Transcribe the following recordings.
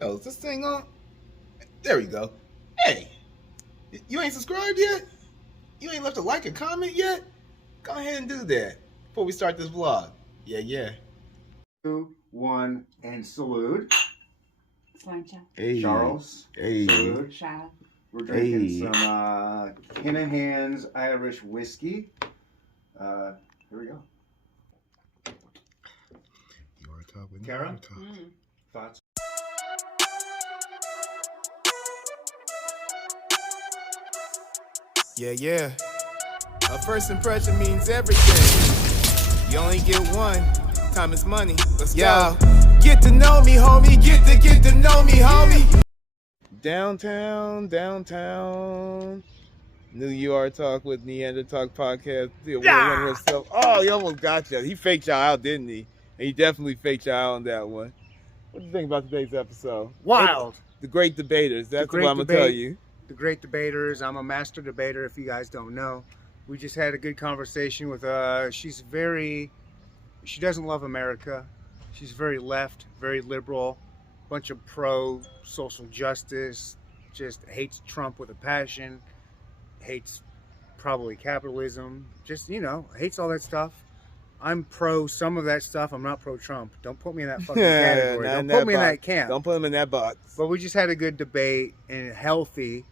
Oh, is this thing on? There we go. Hey, you ain't subscribed yet? You ain't left a like or comment yet? Go ahead and do that before we start this vlog. Yeah. 2, 1, and salute. Hey. Charles. Hey. Salute. We're drinking some Hinahan's Irish whiskey. Here we go. Neandertalk with Carrah? Neandertalk. Thoughts? Yeah. A first impression means everything. You only get one. Time is money. Let's go. Get to know me, homie. Get to know me, homie. Downtown. Neandertalk with Neandertalk Podcast. Oh, he almost got you. He faked y'all out, didn't he? And he definitely faked y'all out on that one. What do you think about today's episode? Wild. The great debaters. That's what I'm going to tell you. The great debaters. I'm a master debater, if you guys don't know. We just had a good conversation with she doesn't love America. She's very left, very liberal, bunch of pro social justice, just hates Trump with a passion, hates probably capitalism, just, hates all that stuff. I'm pro some of that stuff. I'm not pro Trump. Don't put me in that fucking category. Don't put me in that camp. Don't put him in that box. But we just had a good debate and healthy.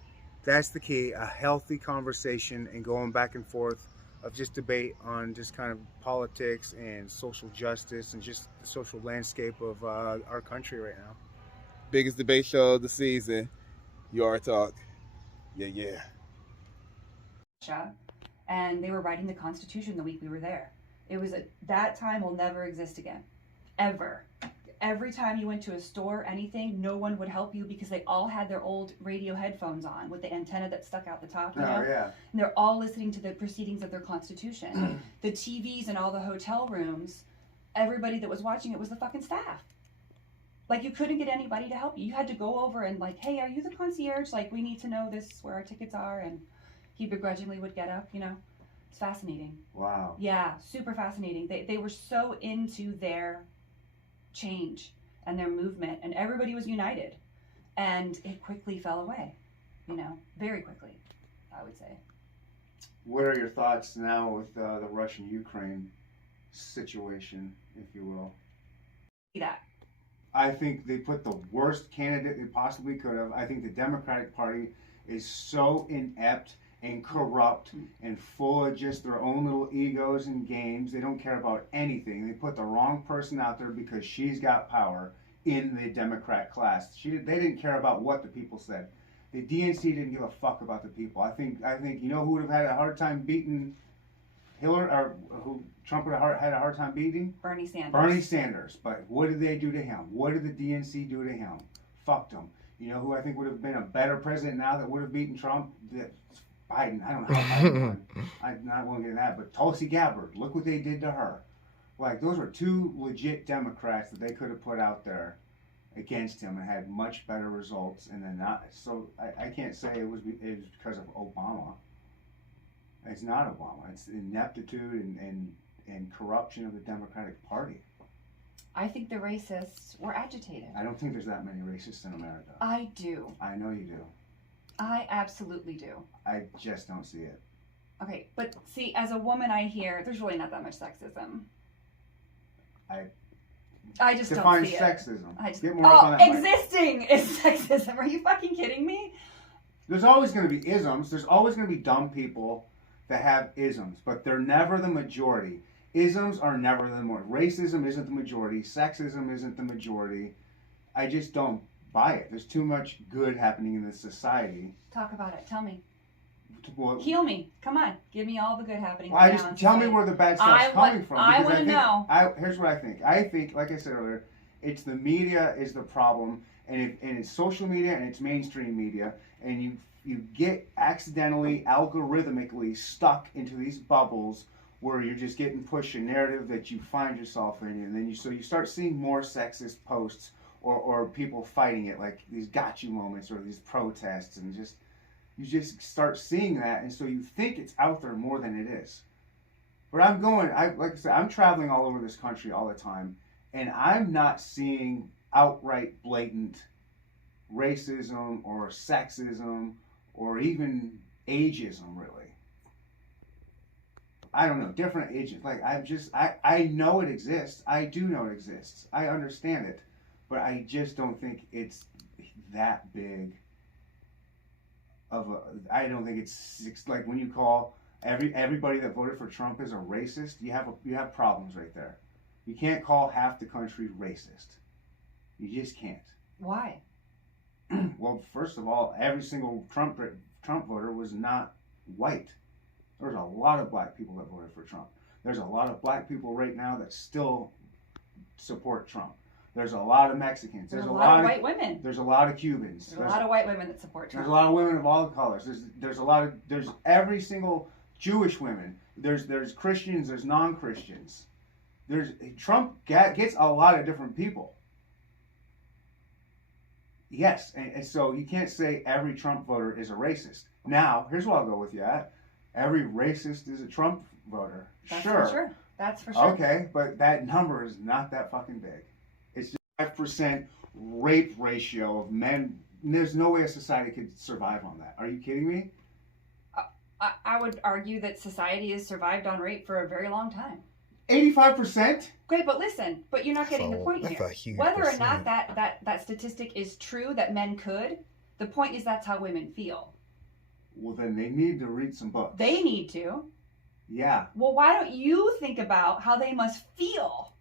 That's the key, a healthy conversation and going back and forth of just debate on just kind of politics and social justice and just the social landscape of our country right now. Biggest debate show of the season, Neandertalk. Yeah. And they were writing the Constitution the week we were there. It was that time will never exist again, ever. Every time you went to a store, anything, no one would help you because they all had their old radio headphones on with the antenna that stuck out the top, Yeah. And they're all listening to the proceedings of their Constitution. The TVs in all the hotel rooms, everybody that was watching it was the fucking staff. Like, you couldn't get anybody to help you. You had to go over and like, hey, are you the concierge? Like, we need to know this, where our tickets are. And he begrudgingly would get up, It's fascinating. Wow. Yeah, super fascinating. They were so into their change and their movement, and everybody was united, and it quickly fell away, very quickly, I would say. What are your thoughts now with the Russian-Ukraine situation, if you will? See that. I think they put the worst candidate they possibly could have. I think the Democratic Party is so inept and corrupt and full of just their own little egos and games. They don't care about anything. They put the wrong person out there because she's got power in the Democrat class. They didn't care about what the people said. The DNC didn't give a fuck about the people. I think who would have had a hard time beating Hillary, or who Trump would have had a hard time beating? Bernie Sanders. Bernie Sanders. But what did they do to him? What did the DNC do to him? Fucked him. You know who I think would have been a better president now that would have beaten Trump? Biden. I don't know how Biden won. I'm not willing to get into that. But Tulsi Gabbard, look what they did to her. Like, those were two legit Democrats that they could have put out there against him and had much better results. And then not. So I can't say it was because of Obama. It's not Obama. It's ineptitude and corruption of the Democratic Party. I think the racists were agitated. I don't think there's that many racists in America. I do. I know you do. I absolutely do. I just don't see it. Okay, but see, as a woman, I hear there's really not that much sexism. I just don't see define sexism. Get more on that, existing is sexism. Are you fucking kidding me? There's always going to be isms. There's always going to be dumb people that have isms, but they're never the majority. Isms are never the majority. Racism isn't the majority. Sexism isn't the majority. I just don't buy it. There's too much good happening in this society. Talk about it. Tell me. Well, heal me. Come on. Give me all the good happening. Well, tell me where the bad stuff's coming from. I want to know. Here's what I think. I think, like I said earlier, it's the media is the problem, and it's social media and it's mainstream media, and you get accidentally, algorithmically stuck into these bubbles where you're just getting pushed a narrative that you find yourself in, and then you start seeing more sexist posts or people fighting it, like these got you moments or these protests, and you just start seeing that, and so you think it's out there more than it is. But like I said, I'm traveling all over this country all the time, and I'm not seeing outright blatant racism or sexism or even ageism, really. I don't know, different ages. Like, I know it exists. I do know it exists. I understand it. But I just don't think it's that big of a, I don't think it's like when you call everybody that voted for Trump is a racist, you have problems right there. You can't call half the country racist. You just can't. Why? Well, first of all, every single Trump voter was not white. There's a lot of black people that voted for Trump. There's a lot of black people right now that still support Trump. There's a lot of Mexicans. There's a lot of white women. There's a lot of Cubans. There's a lot of white women that support Trump. There's a lot of women of all colors. There's every single Jewish women. There's Christians. There's non-Christians. Trump gets a lot of different people. Yes, and so you can't say every Trump voter is a racist. Now, here's what I'll go with you at. Every racist is a Trump voter. That's sure. for sure. That's for sure. Okay, but that number is not that fucking big. It's just 5% rape ratio of men. There's no way a society could survive on that. Are you kidding me? I would argue that society has survived on rape for a very long time. 85%? Great, but listen, but you're not getting the point That's here. a huge Whether or percent. not that statistic is true, that men could, the point is that's how women feel. Well, then they need to read some books. They need to. Yeah. Well, why don't you think about how they must feel?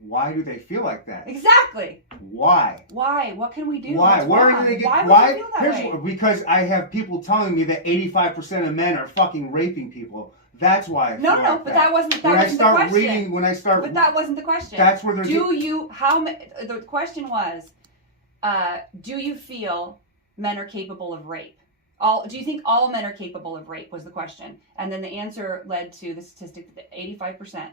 Why do they feel like that? Exactly. Why? Why? What can we do? Why? What's Where wrong? do they get? Why would Why? they feel that way? Because I have people telling me that 85% of men are fucking raping people. That's why. I feel No, like but that wasn't the question. When I start, But that wasn't the question. That's where they're. The question was, do you feel men are capable of rape? Do you think all men are capable of rape was the question. And then the answer led to the statistic that 85%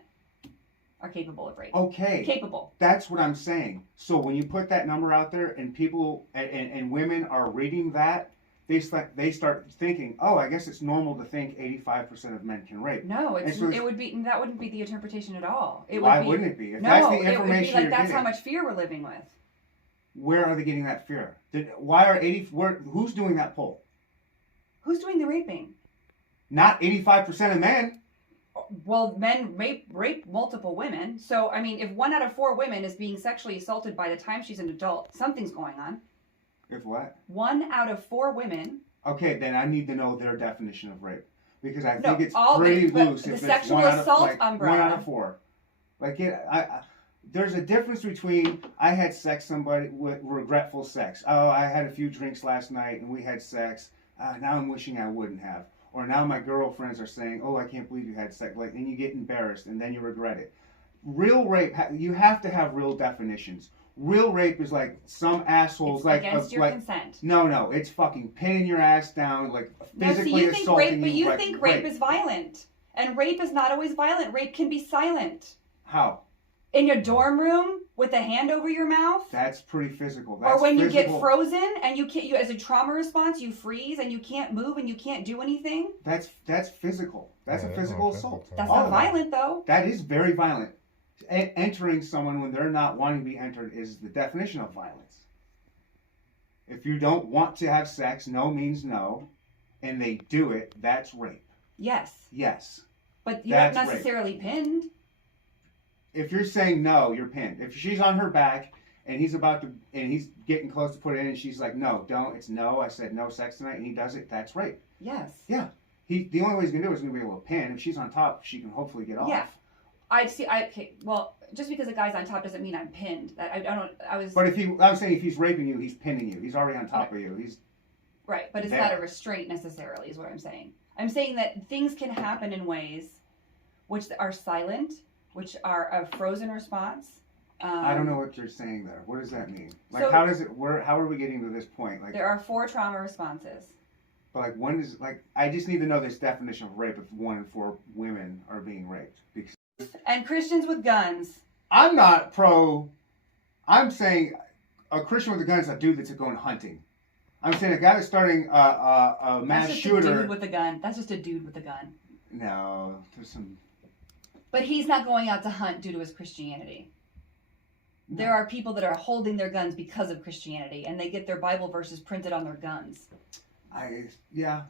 are capable of rape. Okay. Capable. That's what I'm saying. So when you put that number out there and people and women are reading that, they start thinking, oh, I guess it's normal to think 85% of men can rape. No, that wouldn't be the interpretation at all. Why wouldn't it be? If No, that's the it would be information like you're that's getting, how much fear we're living with. where are they getting that fear? Who's doing that poll? Who's doing the raping? Not 85% of men. Well, men rape multiple women. So, I mean, if 1 out of 4 women is being sexually assaulted by the time she's an adult, something's going on. If what? 1 out of 4 women. Okay, then I need to know their definition of rape. Because I No, think it's all pretty the- loose the if it's sexual 1 out of, assault like, umbrella. 1 out of 4. Like, there's a difference between I had sex somebody with regretful sex. Oh, I had a few drinks last night and we had sex. Now I'm wishing I wouldn't have. Or now my girlfriends are saying, oh, I can't believe you had sex. Like, and you get embarrassed and then you regret it. Real rape, you have to have real definitions. Real rape is like some assholes It's like against your like consent. no, it's fucking pinning your ass down, like physically No, so you think assaulting rape, but you right, think rape is violent, and rape is not always violent. Rape can be silent. How? In your dorm room with a hand over your mouth. That's pretty physical. That's Or when you physical. get frozen and you can't, as a trauma response, you freeze and you can't move and you can't do anything. That's physical. That's Yeah, a that's physical not assault. physical. That's All not of that. violent though. That is very violent. Entering someone when they're not wanting to be entered is the definition of violence. If you don't want to have sex, no means no, and they do it, that's rape. Yes, Yes. but you're not That's rape. necessarily pinned. If you're saying no, you're pinned. If she's on her back and he's getting close to put it in and she's like, no, don't, it's no, I said no sex tonight, and he does it, that's rape. Yes. Yeah. The only way he's gonna do it is gonna be able to pin. If she's on top, she can hopefully get off. Yeah. Okay, well, just because a guy's on top doesn't mean I'm pinned. But I'm saying if he's raping you, he's pinning you. He's already on top of you. He's right, but it's there. not a restraint necessarily, is what I'm saying. I'm saying that things can happen in ways which are silent, which are a frozen response. I don't know what you're saying there. What does that mean? Like, So- how are we getting to this point? Like, There are 4 trauma responses. but like, when is I just need to know this definition of rape if 1 in 4 women are being raped. Because And Christians with guns. I'm not pro. I'm saying a Christian with a gun is a dude that's going hunting. I'm saying a guy that's starting a mass That's just shooter. a dude with a gun. That's just a dude with a gun. No, there's some. But he's not going out to hunt due to his Christianity. There are people that are holding their guns because of Christianity, and they get their Bible verses printed on their guns.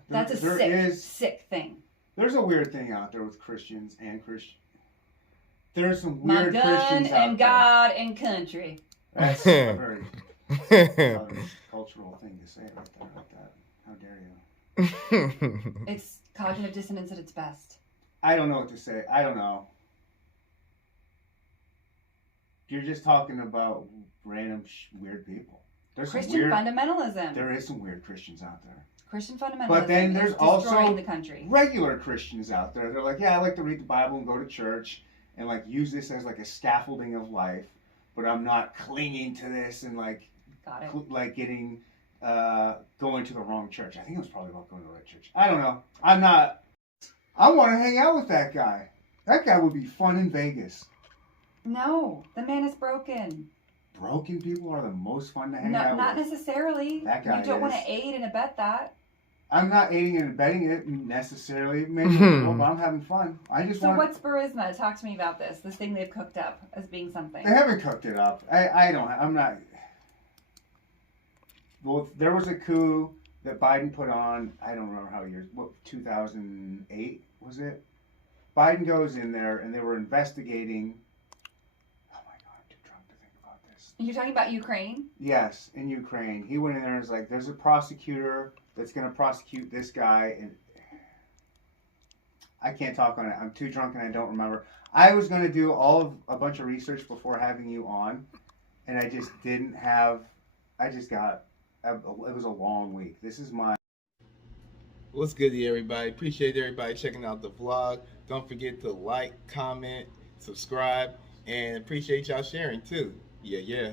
That's a sick thing. There's a weird thing out there with Christians and Christian. There's some weird My gun Christians out and God and country. That's a very cultural thing to say right there like that. How dare you? It's cognitive dissonance at its best. I don't know what to say. I don't know. You're just talking about random weird people. There's Christian fundamentalism. There is some weird Christians out there. Christian fundamentalism. But then there's is destroying also the country. Regular Christians out there. They're like, yeah, I like to read the Bible and go to church and like use this as like a scaffolding of life, but I'm not clinging to this and like getting going to the wrong church. I think it was probably about going to the right church. I don't know. I'm not. I want to hang out with that guy. That guy would be fun in Vegas. No, the man is broken. Broken people are the most fun to hang out with. Not necessarily. That guy You don't want to aid and abet that. I'm not aiding and abetting it necessarily. Maybe but I'm having fun. What's Burisma? Talk to me about this. This thing they've cooked up as being something. They haven't cooked it up. I'm not. Well, there was a coup that Biden put on. I don't remember how years. 2008 was it? Biden goes in there and they were investigating. You're talking about Ukraine? Yes, in Ukraine. He went in there and was like, there's a prosecutor that's going to prosecute this guy. And I can't talk on it. I'm too drunk and I don't remember. I was going to do a bunch of research before having you on. And I just didn't have, it was a long week. This is my. What's good to everybody? Appreciate everybody checking out the vlog. Don't forget to like, comment, subscribe, and appreciate y'all sharing too. Yeah.